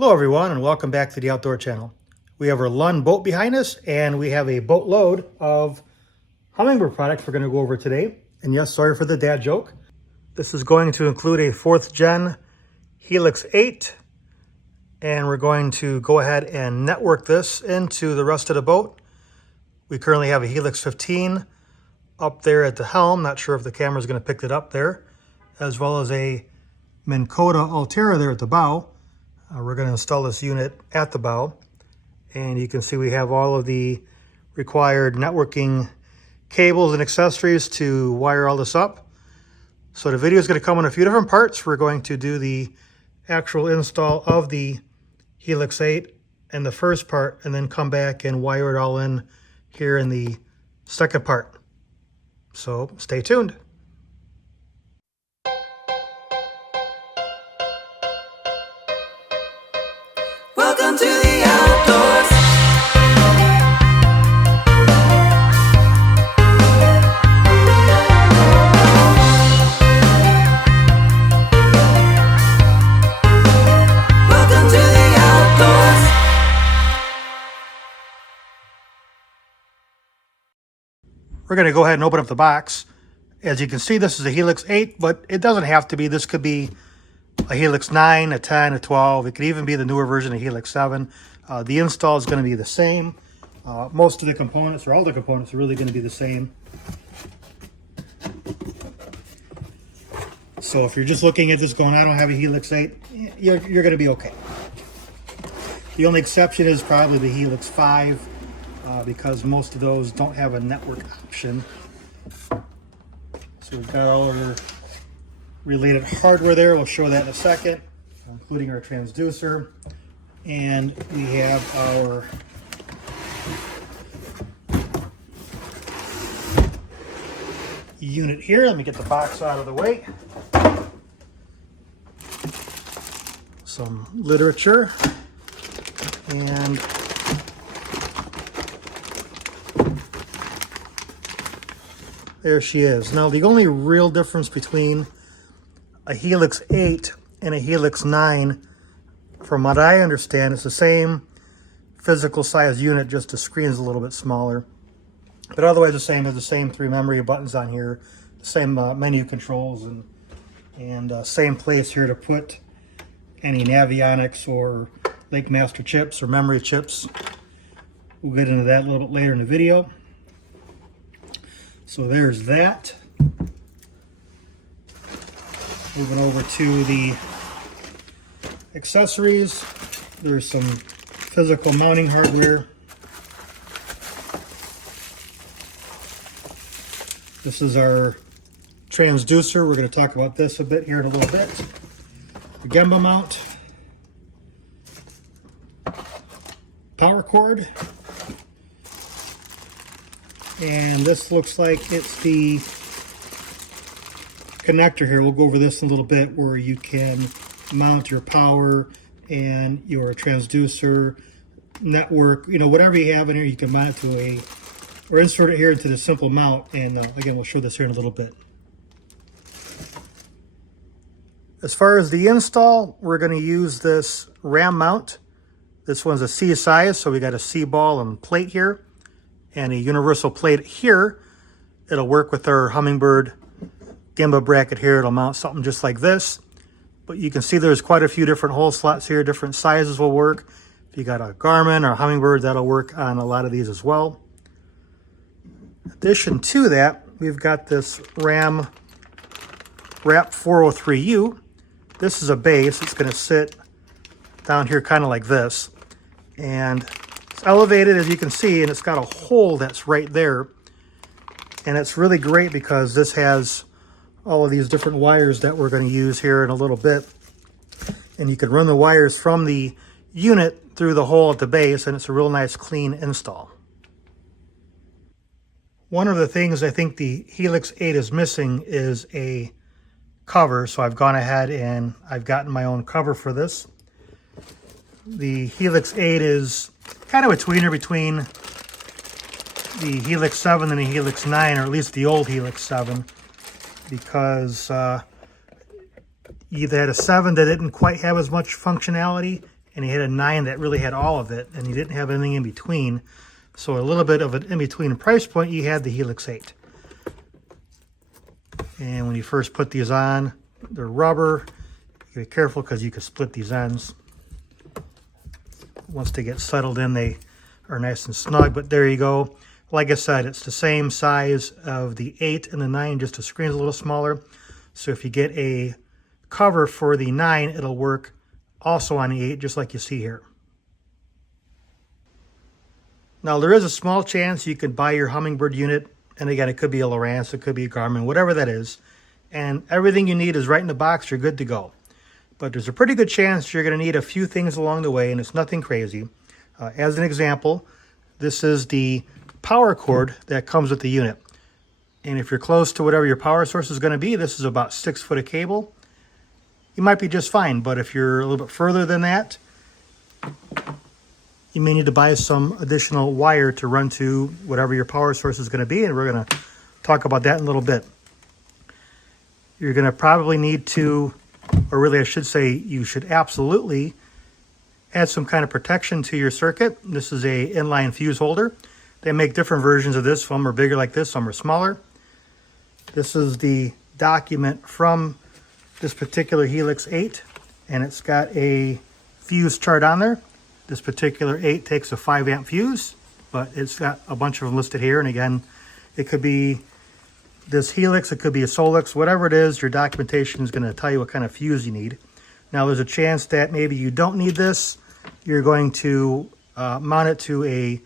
Hello everyone and welcome back to the Outdoor Channel. We have our Lund boat behind us and we have a boatload of Humminbird products we're going to go over today. And yes, sorry for the dad joke. This is going to include a 4th gen Helix 8 and we're going to go ahead and network this into the rest of the boat. We currently have a Helix 15 up there at the helm. Not sure if the camera is going to pick it up there, as well as a Minn Kota Altera there at the bow. We're going to install this unit at the bow, and you can see we have all of the required networking cables and accessories to wire all this up. So the video is going to come in a few different parts. We're going to do the actual install of the Helix 8 in the first part, and then come back and wire it all in here in the second part. So stay tuned. Welcome to the outdoors. Welcome to the outdoors. We're going to go ahead and open up the box. As you can see, this is a Helix 8, but it doesn't have to be. This could be a Helix 9, a 10, a 12. It could even be the newer version of Helix 7. The install is going to be the same. Most of the components, or all the components, are really going to be the same. So if you're just looking at this going, I don't have a Helix 8, you're going to be okay. The only exception is probably the Helix 5, because most of those don't have a network option. So we've got all our related hardware there. We'll show that in a second, including our transducer. And we have our unit here. Let me get the box out of the way. Some literature. And there she is. Now, the only real difference between a Helix 8 and a Helix 9, from what I understand, it's the same physical size unit, just the screen is a little bit smaller. But otherwise the same, has the same 3 memory buttons on here, the same menu controls, and same place here to put any Navionics or Lake Master chips or memory chips. We'll get into that a little bit later in the video. So there's that. Moving over to the accessories, there's some physical mounting hardware. This is our transducer. We're going to talk about this a bit here in a little bit. The Gemba mount, power cord, and this looks like it's the connector here. We'll go over this in a little bit, where you can mount your power and your transducer network, whatever you have in here, you can mount it to or insert it here into the simple mount. And again, we'll show this here in a little bit. As far as the install, we're going to use this ram mount. This one's a C size, so we got a C ball and plate here, and a universal plate here. It'll work with our Humminbird Gemba bracket here. It'll mount something just like this. But you can see there's quite a few different hole slots here. Different sizes will work. If you got a Garmin or a Humminbird, that'll work on a lot of these as well. In addition to that, we've got this Ram Wrap 403U. This is a base. It's going to sit down here kind of like this. And it's elevated, as you can see, and it's got a hole that's right there. And it's really great because this has all of these different wires that we're going to use here in a little bit. And you can run the wires from the unit through the hole at the base, and it's a real nice clean install. One of the things I think the Helix 8 is missing is a cover, so I've gone ahead and I've gotten my own cover for this. The Helix 8 is kind of a tweener between the Helix 7 and the Helix 9, or at least the old Helix 7, because you either had a 7 that didn't quite have as much functionality, and he had a 9 that really had all of it, and he didn't have anything in between. So a little bit of an in-between price point, you had the Helix 8. And when you first put these on, they're rubber. You be careful because you can split these ends. Once they get settled in, they are nice and snug, but there you go. Like I said, it's the same size of the 8 and the 9, just the screen's a little smaller. So if you get a cover for the 9, it'll work also on the 8, just like you see here. Now, there is a small chance you could buy your Humminbird unit, and again, it could be a Lowrance, it could be a Garmin, whatever that is, and everything you need is right in the box, you're good to go. But there's a pretty good chance you're going to need a few things along the way, and it's nothing crazy. As an example, this is the power cord that comes with the unit. And if you're close to whatever your power source is going to be, this is about 6 foot of cable. You might be just fine, but if you're a little bit further than that, you may need to buy some additional wire to run to whatever your power source is going to be, and we're going to talk about that in a little bit. You're going to probably need to, or really I should say, you should absolutely add some kind of protection to your circuit. This is a inline fuse holder. They make different versions of this. Some are bigger like this, some are smaller. This is the document from this particular Helix 8, and it's got a fuse chart on there. This particular 8 takes a 5 amp fuse, but it's got a bunch of them listed here. And again, it could be this Helix, it could be a Solix, whatever it is, your documentation is going to tell you what kind of fuse you need. Now, there's a chance that maybe you don't need this. You're going to mount it to a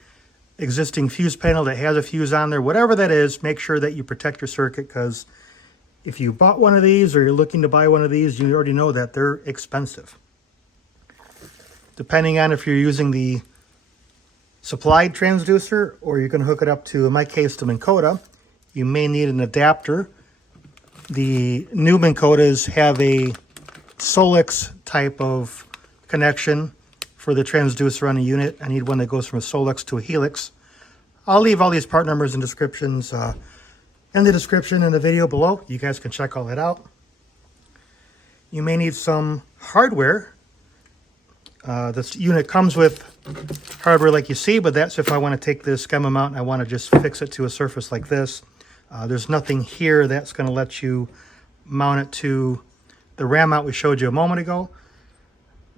existing fuse panel that has a fuse on there. Whatever that is, make sure that you protect your circuit, because if you bought one of these or you're looking to buy one of these, you already know that they're expensive. Depending on if you're using the supplied transducer or you're going to hook it up to, in my case, the Minn Kota, you may need an adapter. The new Minn Kotas have a Solix type of connection for the transducer on a unit. I need one that goes from a Solix to a Helix. I'll leave all these part numbers and descriptions in the description in the video below. You guys can check all that out. You may need some hardware. This unit comes with hardware like you see, but that's if I want to take this gamma mount and I want to just fix it to a surface like this. There's nothing here that's going to let you mount it to the RAM mount we showed you a moment ago.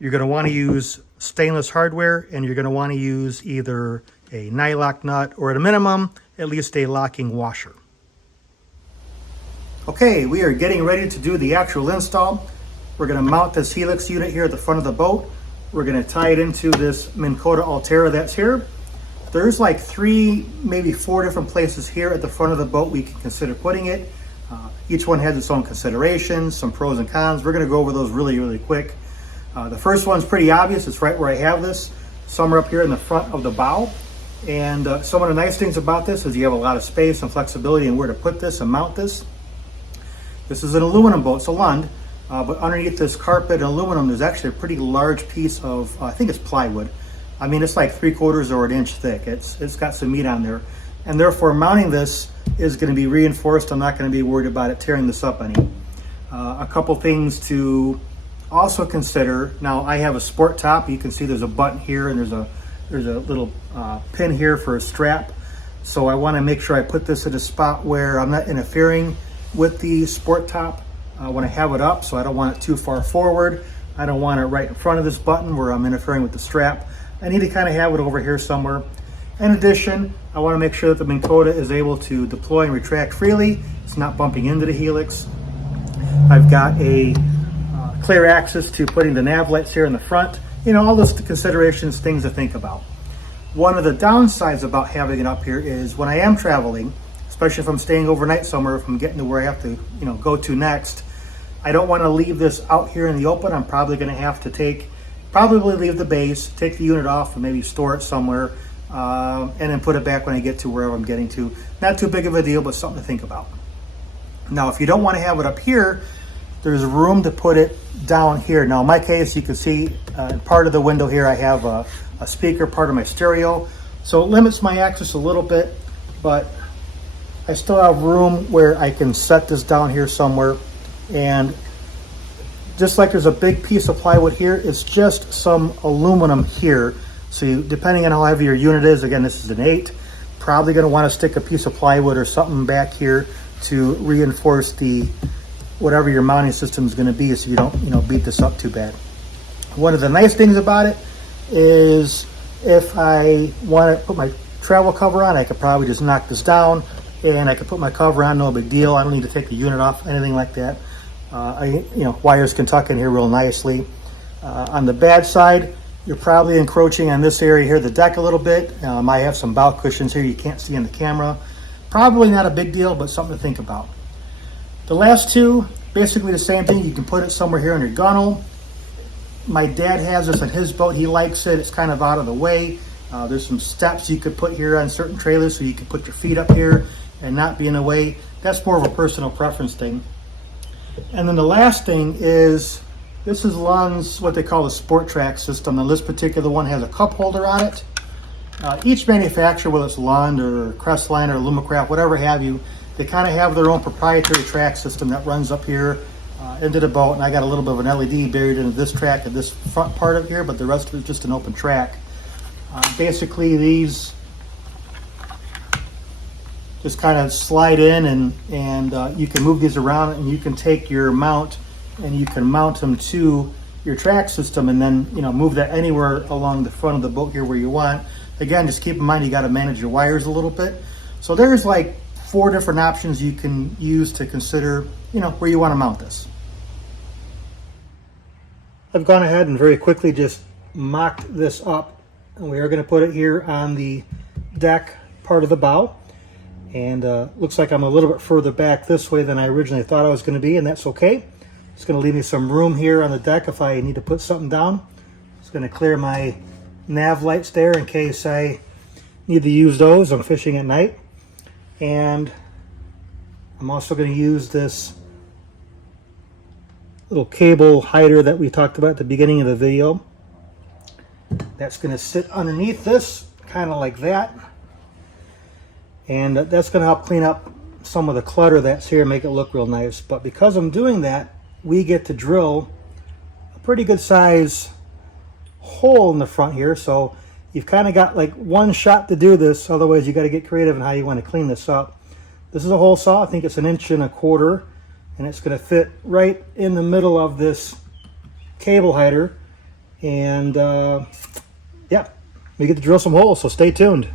You're going to want to use stainless hardware, and you're going to want to use either a nylock nut or at a minimum, at least a locking washer. Okay, we are getting ready to do the actual install. We're going to mount this Helix unit here at the front of the boat. We're going to tie it into this Minn Kota Altera that's here. There's like 3, maybe 4 different places here at the front of the boat we can consider putting it. Each one has its own considerations, some pros and cons. We're going to go over those really, really quick. The first one's pretty obvious. It's right where I have this. Some are up here in the front of the bow. And some of the nice things about this is you have a lot of space and flexibility in where to put this and mount this. This is an aluminum boat, it's a Lund. But underneath this carpet and aluminum, there's actually a pretty large piece of, I think it's plywood. I mean, it's like 3/4 or an inch thick. It's got some meat on there. And therefore, mounting this is going to be reinforced. I'm not going to be worried about it tearing this up any. A couple things to also consider. Now, I have a sport top. You can see there's a button here, and there's a little pin here for a strap. So I want to make sure I put this at a spot where I'm not interfering with the sport top when I have it up, so I don't want it too far forward. I don't want it right in front of this button where I'm interfering with the strap. I need to kind of have it over here somewhere. In addition, I want to make sure that the Minn Kota is able to deploy and retract freely. It's not bumping into the Helix. I've got a clear access to putting the nav lights here in the front. You know, all those considerations, things to think about. One of the downsides about having it up here is when I am traveling, especially if I'm staying overnight somewhere, if I'm getting to where I have to, go to next, I don't want to leave this out here in the open. I'm probably going to have to probably leave the base, take the unit off, and maybe store it somewhere, and then put it back when I get to wherever I'm getting to. Not too big of a deal, but something to think about. Now, if you don't want to have it up here, there's room to put it down here. Now, in my case, you can see part of the window here, I have a speaker, part of my stereo. So it limits my access a little bit, but I still have room where I can set this down here somewhere. And just like there's a big piece of plywood here, it's just some aluminum here. So you, depending on how heavy your unit is, again, this is an 8, probably going to want to stick a piece of plywood or something back here to reinforce the whatever your mounting system is going to be, so you don't, you know, beat this up too bad. One of the nice things about it is if I want to put my travel cover on, I could probably just knock this down and I could put my cover on, no big deal. I don't need to take the unit off, anything like that. Wires can tuck in here real nicely. On the bad side, you're probably encroaching on this area here, the deck, a little bit. I have some bow cushions here you can't see in the camera. Probably not a big deal, but something to think about. The last two, basically the same thing. You can put it somewhere here on your gunnel. My dad has this on his boat. He likes it. It's kind of out of the way. There's some steps you could put here on certain trailers so you can put your feet up here and not be in the way. That's more of a personal preference thing. And then the last thing is, this is Lund's, what they call the Sport Track system. And this particular one has a cup holder on it. Each manufacturer, whether it's Lund or Crestline or Lumacraft, whatever have you, they kind of have their own proprietary track system that runs up here into the boat. And I got a little bit of an LED buried into this track and this front part of here, but the rest of it is just an open track. Basically, these just kind of slide in, and you can move these around, and you can take your mount and you can mount them to your track system, and then, you know, move that anywhere along the front of the boat here where you want. Again, just keep in mind you got to manage your wires a little bit. So there's like 4 different options you can use to consider, you know, where you want to mount this. I've gone ahead and very quickly just mocked this up, and we are going to put it here on the deck part of the bow. And looks like I'm a little bit further back this way than I originally thought I was going to be, and that's okay. It's going to leave me some room here on the deck if I need to put something down. It's going to clear my nav lights there in case I need to use those. I'm fishing at night. And I'm also going to use this little cable hider that we talked about at the beginning of the video. That's going to sit underneath this, kind of like that. And that's going to help clean up some of the clutter that's here, make it look real nice. But because I'm doing that, we get to drill a pretty good size hole in the front here. So you've kind of got like one shot to do this. Otherwise, you got to get creative in how you want to clean this up. This is a hole saw. I think it's 1.25 inches, and it's going to fit right in the middle of this cable hider. And yeah, we get to drill some holes. So stay tuned.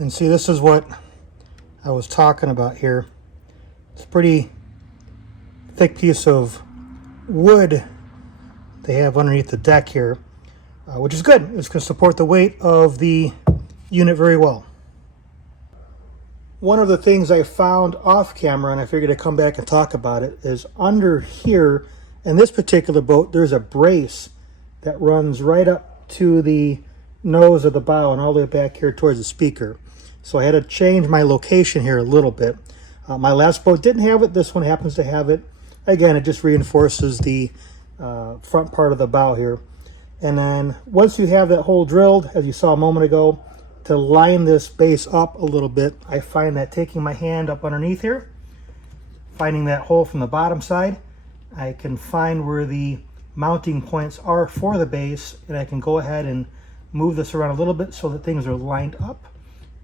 And see, this is what I was talking about here. It's a pretty thick piece of wood they have underneath the deck here, which is good. It's going to support the weight of the unit very well. One of the things I found off camera, and I figured I'd come back and talk about it, is under here in this particular boat, there's a brace that runs right up to the nose of the bow and all the way back here towards the speaker. So I had to change my location here a little bit. My last boat didn't have it. This one happens to have it. Again, it just reinforces the front part of the bow here. And then once you have that hole drilled, as you saw a moment ago, to line this base up a little bit, I find that taking my hand up underneath here, finding that hole from the bottom side, I can find where the mounting points are for the base, and I can go ahead and move this around a little bit so that things are lined up,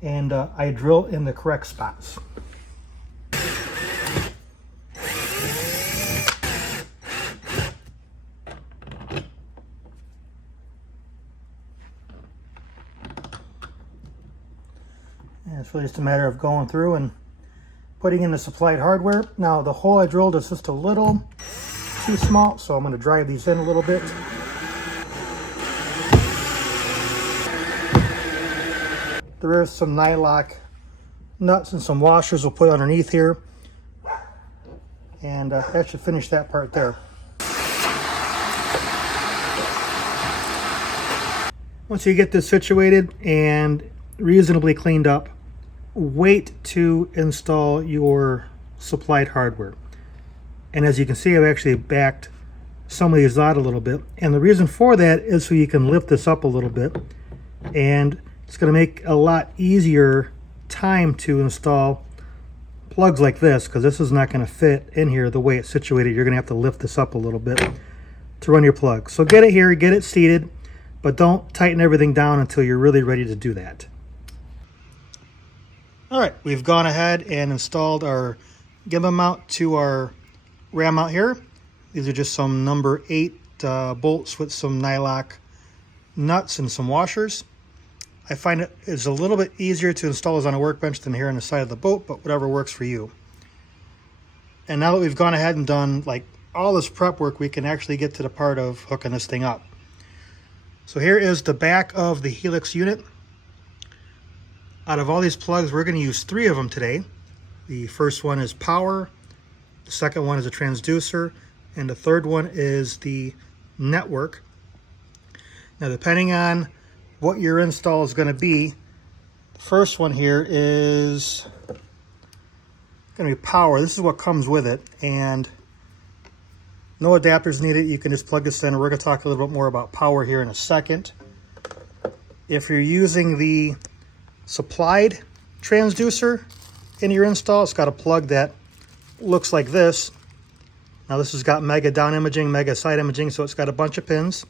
and I drill in the correct spots. And it's really just a matter of going through and putting in the supplied hardware. Now the hole I drilled is just a little too small, so I'm going to drive these in a little bit. There is some nylock nuts and some washers we'll put underneath here, and that should finish that part there. Once you get this situated and reasonably cleaned up, wait to install your supplied hardware. And as you can see, I've actually backed some of these out a little bit, and the reason for that is so you can lift this up a little bit, and it's going to make it a lot easier time to install plugs like this, because this is not going to fit in here the way it's situated. You're going to have to lift this up a little bit to run your plug. So get it here, get it seated, but don't tighten everything down until you're really ready to do that. All right, we've gone ahead and installed our gimbal mount to our ram mount here. These are just some number 8 bolts with some nylock nuts and some washers. I find it is a little bit easier to install those on a workbench than here on the side of the boat, but whatever works for you. And now that we've gone ahead and done like all this prep work, we can actually get to the part of hooking this thing up. So here is the back of the Helix unit. Out of all these plugs, we're going to use 3 of them today. The first one is power, the second one is a transducer, and the third one is the network. Now, depending on what your install is going to be, the first one here is going to be power. This is what comes with it, and no adapters needed. You can just plug this in. We're going to talk a little bit more about power here in a second. If you're using the supplied transducer in your install, it's got a plug that looks like this. Now this has got mega down imaging, mega side imaging, so it's got a bunch of pins.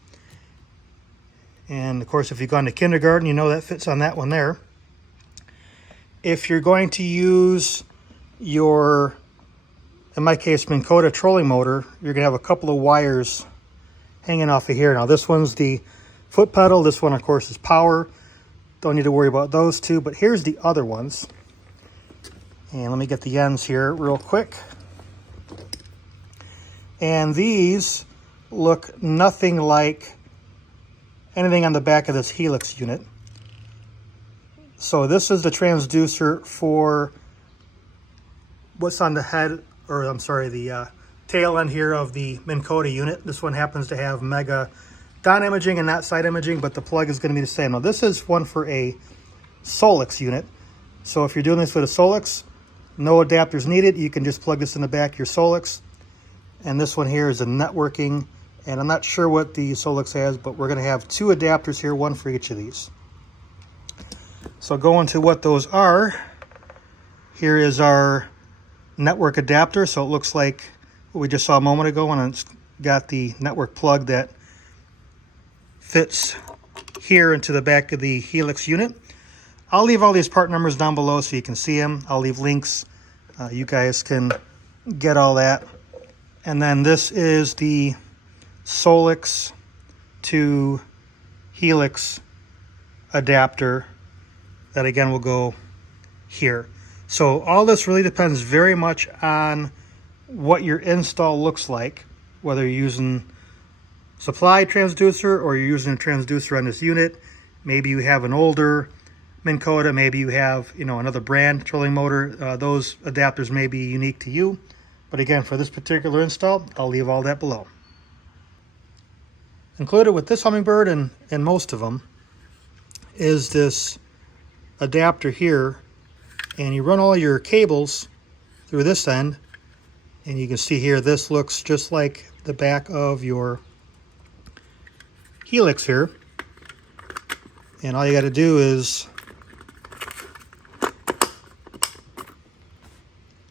And of course, if you've gone to kindergarten, you know that fits on that one there. If you're going to use your, in my case, Minn Kota trolling motor, you're going to have a couple of wires hanging off of here. Now this one's the foot pedal. This one, of course, is power. Don't need to worry about those two, but here's the other ones. And let me get the ends here real quick. And these look nothing like anything on the back of this Helix unit. So this is the transducer for what's on the head, or I'm sorry, the tail end here of the Minn Kota unit. This one happens to have mega down imaging and not side imaging, but the plug is going to be the same. Now this is one for a Solix unit. So if you're doing this with a Solix, no adapters needed. You can just plug this in the back of your Solix. And this one here is a networking, and I'm not sure what the Solix has, but we're going to have 2 adapters here, one for each of these. So going to what those are, here is our network adapter. So it looks like what we just saw a moment ago, and it's got the network plug that fits here into the back of the Helix unit. I'll leave all these part numbers down below so you can see them. I'll leave links. You guys can get all that. And then this is the Solix to Helix adapter that again will go here. So all this really depends very much on what your install looks like, whether you're using supplied transducer or you're using a transducer on this unit. Maybe you have an older Minn Kota, maybe you have, you know, another brand trolling motor. Those adapters may be unique to you. But again, for this particular install, I'll leave all that below. Included with this Humminbird and most of them is this adapter here. And you run all your cables through this end. And you can see here, this looks just like the back of your Helix here. And all you got to do is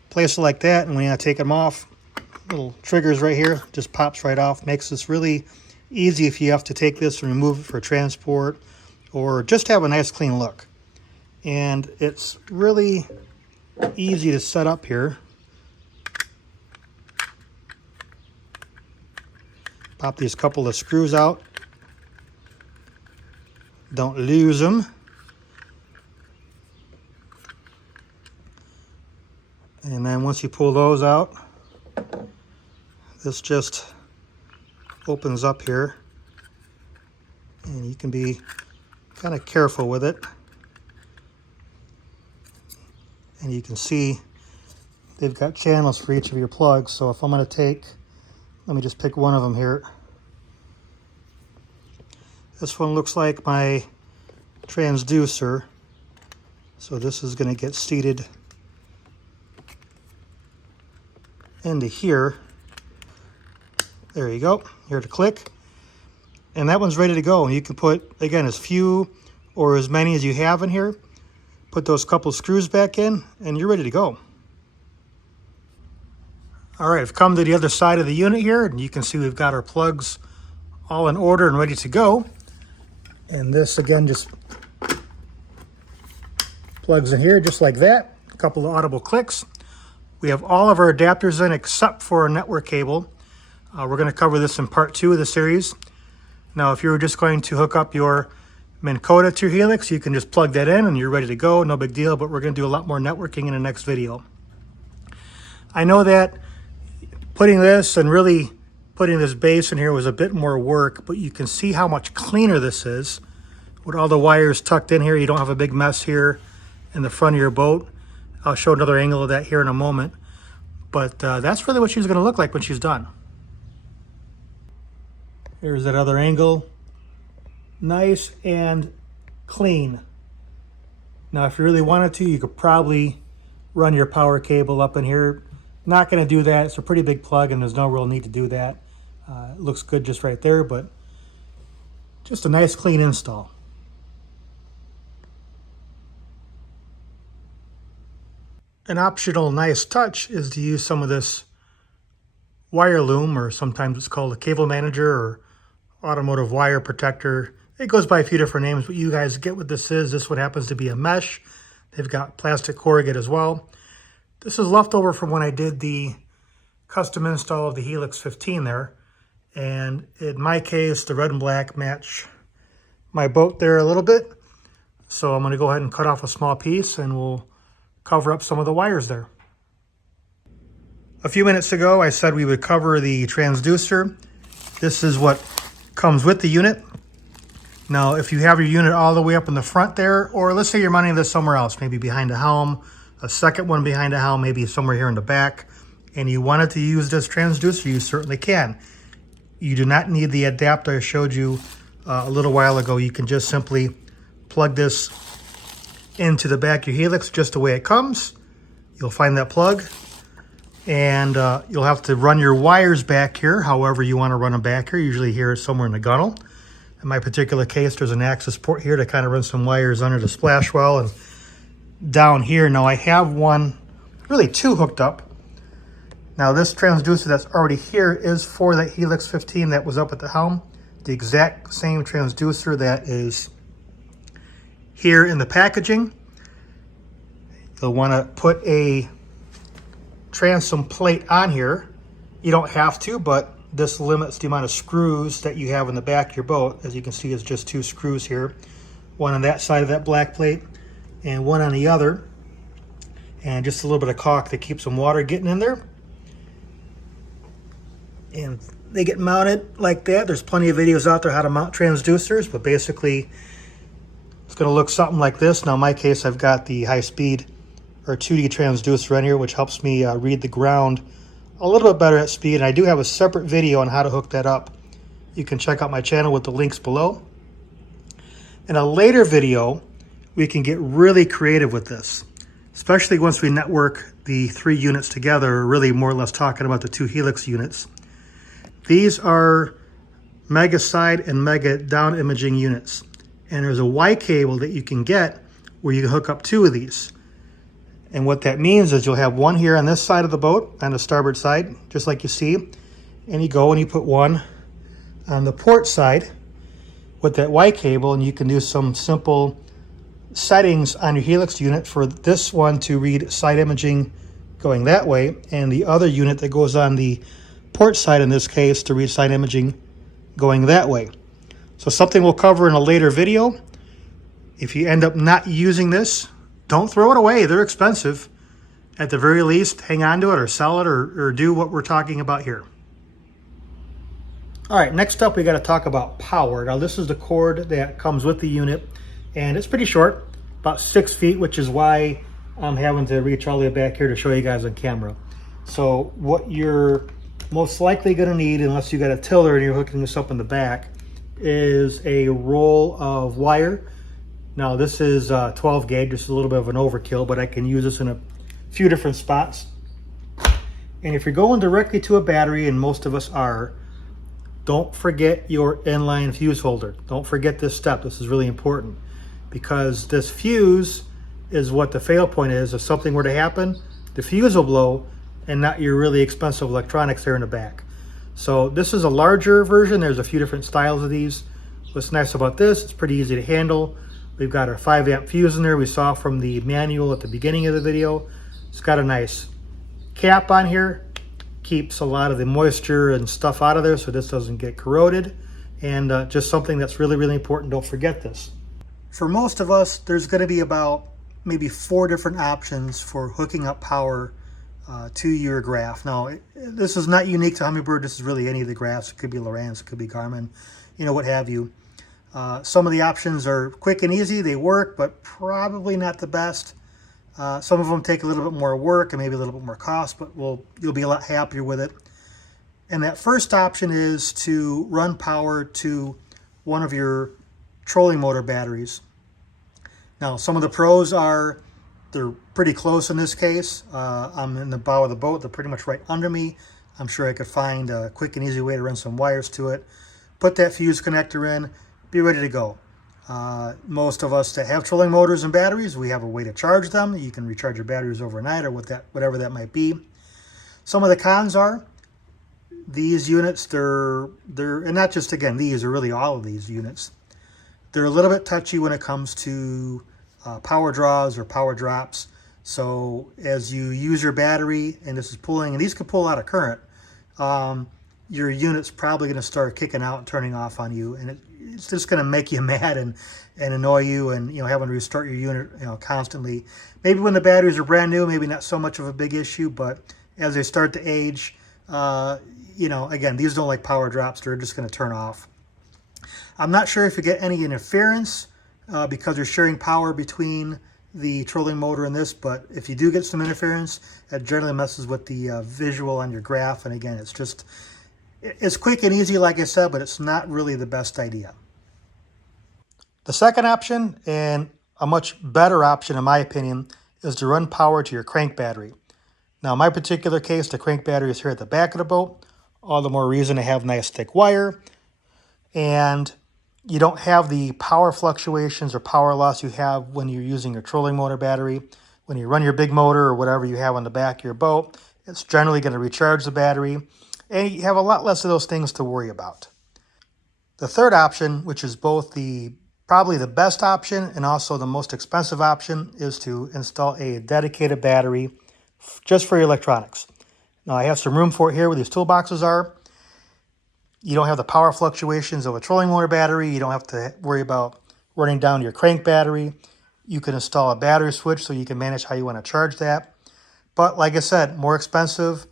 place it like that, and when you take them off, little triggers right here, just pops right off. Makes this really easy if you have to take this and remove it for transport or just have a nice clean look. And it's really easy to set up here. Pop these couple of screws out. Don't lose them. And then once you pull those out, this just opens up here. And you can be kind of careful with it. And you can see they've got channels for each of your plugs. So if I'm going to take, let me just pick one of them here. This one looks like my transducer. So this is going to get seated into here. There you go. Here to click. And that one's ready to go. And you can put, again, as few or as many as you have in here. Put those couple screws back in and you're ready to go. All right, I've come to the other side of the unit here, and you can see we've got our plugs all in order and ready to go. And this again just plugs in here just like that. A couple of audible clicks. We have all of our adapters in except for a network cable. We're going to cover this in part 2 of the series. Now, if you're just going to hook up your Minn Kota to your Helix, you can just plug that in and you're ready to go. No big deal, but we're going to do a lot more networking in the next video. I know that putting this and really putting this base in here was a bit more work, but you can see how much cleaner this is. With all the wires tucked in here, you don't have a big mess here in the front of your boat. I'll show another angle of that here in a moment. But that's really what she's going to look like when she's done. Here's that other angle. Nice and clean. Now, if you really wanted to, you could probably run your power cable up in here. Not going to do that. It's a pretty big plug and there's no real need to do that. It looks good just right there, but just a nice clean install. An optional nice touch is to use some of this wire loom, or sometimes it's called a cable manager or automotive wire protector. It goes by a few different names, but you guys get what this is. This one happens to be a mesh. They've got plastic corrugate as well. This is leftover from when I did the custom install of the Helix 15 there. And in my case, the red and black match my boat there a little bit. So I'm going to go ahead and cut off a small piece and we'll cover up some of the wires there. A few minutes ago, I said we would cover the transducer. This is what comes with the unit. Now, if you have your unit all the way up in the front there, or let's say you're mounting this somewhere else, maybe behind a helm, a second one behind a helm, maybe somewhere here in the back, and you wanted to use this transducer, you certainly can. You do not need the adapter I showed you a little while ago. You can just simply plug this into the back of your Helix just the way it comes. You'll find that plug, and you'll have to run your wires back here however you want to run them back here, usually here somewhere in the gunnel. In my particular case, there's an access port here to kind of run some wires under the splash well and down here. Now I have one, really two hooked up. Now this transducer that's already here is for that Helix 15 that was up at the helm. The exact same transducer that is here in the packaging. You'll want to put a transom plate on here. You don't have to, but this limits the amount of screws that you have in the back of your boat. As you can see, it's just 2 screws here. One on that side of that black plate and one on the other. And just a little bit of caulk that keeps some water getting in there. And they get mounted like that. There's plenty of videos out there how to mount transducers, but basically it's going to look something like this. Now in my case, I've got the high speed or 2D transducer on here, which helps me read the ground a little bit better at speed. And I do have a separate video on how to hook that up. You can check out my channel with the links below. In a later video, we can get really creative with this, especially once we network the 3 units together, really more or less talking about the 2 Helix units. These are mega side and mega down imaging units. And there's a Y cable that you can get where you can hook up 2 of these. And what that means is you'll have one here on this side of the boat, on the starboard side, just like you see. And you go and you put one on the port side with that Y cable, and you can do some simple settings on your Helix unit for this one to read side imaging going that way, and the other unit that goes on the port side in this case to read side imaging going that way. So something we'll cover in a later video. If you end up not using this, don't throw it away. They're expensive. At the very least, hang on to it or sell it or do what we're talking about here. All right, next up we got to talk about power. Now this is the cord that comes with the unit, and it's pretty short, about 6 feet, which is why I'm having to reach all the way back here to show you guys on camera. So what you're most likely going to need, unless you got a tiller and you're hooking this up in the back, is a roll of wire. Now this is 12 gauge, just a little bit of an overkill, but I can use this in a few different spots. And if you're going directly to a battery, and most of us are, don't forget your inline fuse holder. Don't forget this step. This is really important because this fuse is what the fail point is. If something were to happen, the fuse will blow and not your really expensive electronics there in the back. So this is a larger version. There's a few different styles of these. What's nice about this, it's pretty easy to handle. We've got our 5 amp fuse in there we saw from the manual at the beginning of the video. It's got a nice cap on here. Keeps a lot of the moisture and stuff out of there so this doesn't get corroded. And just something that's really, really important. Don't forget this. For most of us, there's going to be about maybe 4 different options for hooking up power to your graph. Now, this is not unique to Humminbird. This is really any of the graphs. It could be Lowrance, it could be Garmin, you know, what have you. Some of the options are quick and easy. They work, but probably not the best. Some of them take a little bit more work and maybe a little bit more cost, but you'll be a lot happier with it. And that first option is to run power to one of your trolling motor batteries. Now, some of the pros they're pretty close in this case. I'm in the bow of the boat. They're pretty much right under me. I'm sure I could find a quick and easy way to run some wires to it. Put that fuse connector in, be ready to go. Most of us that have trolling motors and batteries, we have a way to charge them. You can recharge your batteries overnight or whatever that might be. Some of the cons are these units, they're and not just, again, these are really all of these units. They're a little bit touchy when it comes to power draws or power drops. So as you use your battery and this is pulling, and these can pull out of current, your unit's probably going to start kicking out and turning off on you, and it's just going to make you mad and annoy you, and having to restart your unit constantly. Maybe when the batteries are brand new, maybe not so much of a big issue, but as they start to age, again, these don't like power drops. They're just going to turn off. I'm not sure if you get any interference because you're sharing power between the trolling motor and this, but if you do get some interference, it generally messes with the visual on your graph. And again, it's quick and easy, like I said, but it's not really the best idea. The second option, and a much better option in my opinion, is to run power to your crank battery. Now, in my particular case, the crank battery is here at the back of the boat. All the more reason to have nice thick wire. And you don't have the power fluctuations or power loss you have when you're using your trolling motor battery. When you run your big motor or whatever you have on the back of your boat, it's generally going to recharge the battery. And you have a lot less of those things to worry about. The third option, which is both probably the best option and also the most expensive option, is to install a dedicated battery just for your electronics. Now, I have some room for it here where these toolboxes are. You don't have the power fluctuations of a trolling motor battery. You don't have to worry about running down your crank battery. You can install a battery switch so you can manage how you want to charge that. But like I said, more expensive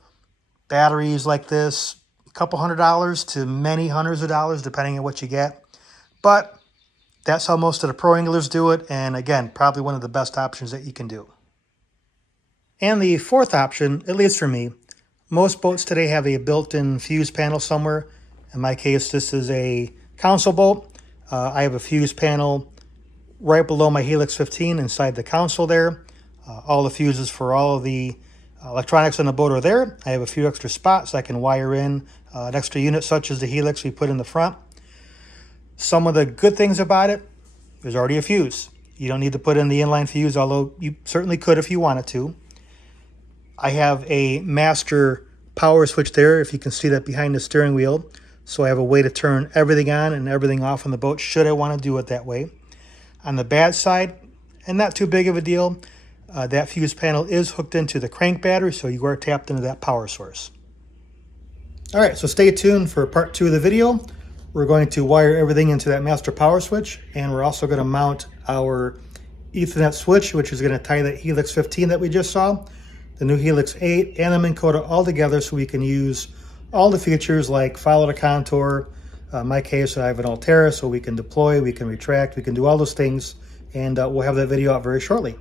batteries like this, a couple $100s to many hundreds of dollars, depending on what you get. But that's how most of the pro anglers do it. And again, probably one of the best options that you can do. And the fourth option, at least for me, most boats today have a built-in fuse panel somewhere. In my case, this is a console boat. I have a fuse panel right below my Helix 15 inside the console there. All the fuses for all of the electronics on the boat are there. I have a few extra spots I can wire in an extra unit such as the Helix we put in the front. Some of the good things about it, there's already a fuse. You don't need to put in the inline fuse, although you certainly could if you wanted to. I have a master power switch there, if you can see that behind the steering wheel. So I have a way to turn everything on and everything off on the boat should I want to do it that way. On the bad side, and not too big of a deal, that fuse panel is hooked into the crank battery, so you are tapped into that power source. All right, so stay tuned for part 2 of the video. We're going to wire everything into that master power switch, and we're also going to mount our Ethernet switch, which is going to tie that Helix 15 that we just saw, the new Helix 8, and the Minn Kota all together so we can use all the features like follow the contour. In my case, I have an Altera, so we can deploy, we can retract, we can do all those things, and we'll have that video out very shortly.